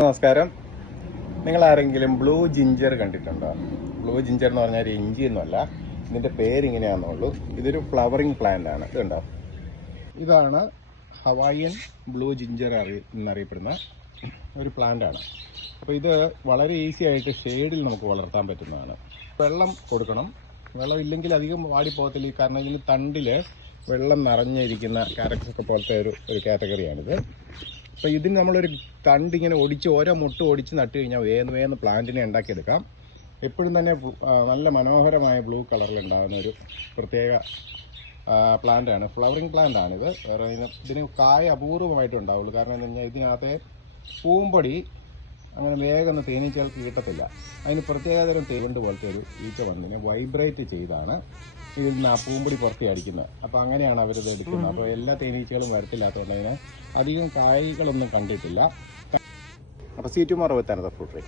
നമസ്കാരം. നിങ്ങൾ ആരെങ്കിലും ബ്ലൂ ജിഞ്ചർ കണ്ടിട്ടുണ്ടോ? ബ്ലൂ ജിഞ്ചർ എന്ന് പറഞ്ഞാൽ ഒരു ഇഞ്ചി ഒന്നുമല്ല ഇതിന്റെ പേര് ഇങ്ങനെയാണെന്നുള്ളൂ ഇതൊരു ഫ്ലവറിങ് പ്ലാന്റ് ആണ്. ഇതുണ്ടോ ഇതാണ് ഹവായിയൻ ബ്ലൂ ജിഞ്ചർ അറി എന്നറിയപ്പെടുന്ന ഒരു പ്ലാന്റ് ആണ്. അപ്പോൾ ഇത് വളരെ ഈസി ആയിട്ട് ഷെയ്ഡിൽ നമുക്ക് വളർത്താൻ പറ്റുന്നതാണ്. വെള്ളം കൊടുക്കണം. വെള്ളം ഇല്ലെങ്കിൽ അധികം വാടി പോകത്തില്ല കാരണം ഇതിൽ തണ്ടിൽ വെള്ളം നിറഞ്ഞിരിക്കുന്ന ക്യാരക്ടർ ഒക്കെ പോലത്തെ ഒരു ഒരു കാറ്റഗറിയാണിത് അപ്പോൾ ഇതിന് നമ്മളൊരു തണ്ട് ഇങ്ങനെ ഒടിച്ച് ഓരോ മുട്ട് ഒടിച്ച് നട്ട് കഴിഞ്ഞാൽ വേഗം വേഗം പ്ലാന്റിനെ ഉണ്ടാക്കിയെടുക്കാം. എപ്പോഴും തന്നെ നല്ല മനോഹരമായ ബ്ലൂ കളറിൽ ഉണ്ടാകുന്ന ഒരു പ്രത്യേക പ്ലാന്റാണ് ഫ്ലവറിങ് പ്ലാന്റ് ആണിത്. വേറെ ഇതിന് ഇതിന് കായ അപൂർവമായിട്ട് ഉണ്ടാവുള്ളൂ. കാരണം എന്താ കഴിഞ്ഞാൽ ഇതിനകത്തെ പൂമ്പൊടി അങ്ങനെ വേഗം തേനീച്ചകൾക്ക് കിട്ടത്തില്ല. അതിന് പ്രത്യേകതരം തേവണ്ട് പോലത്തെ ഒരു ഈച്ച വന്നിനെ വൈബ്രേറ്റ് ചെയ്താണ്. ഇതിൽ നിന്ന് ആ പൂമ്പൊടി പുറത്തി അടിക്കുന്നത്. അപ്പോൾ അങ്ങനെയാണ് അവരിത് എടുക്കുന്നത്. അപ്പോൾ എല്ലാ തേനീച്ചകളും വരത്തില്ലാത്തതുകൊണ്ട് അതിന് അധികം കായ്കളൊന്നും കണ്ടിട്ടില്ല. അപ്പോൾ സീറ്റുമാർ വെത്താനത് ഫ്രൂട്ട്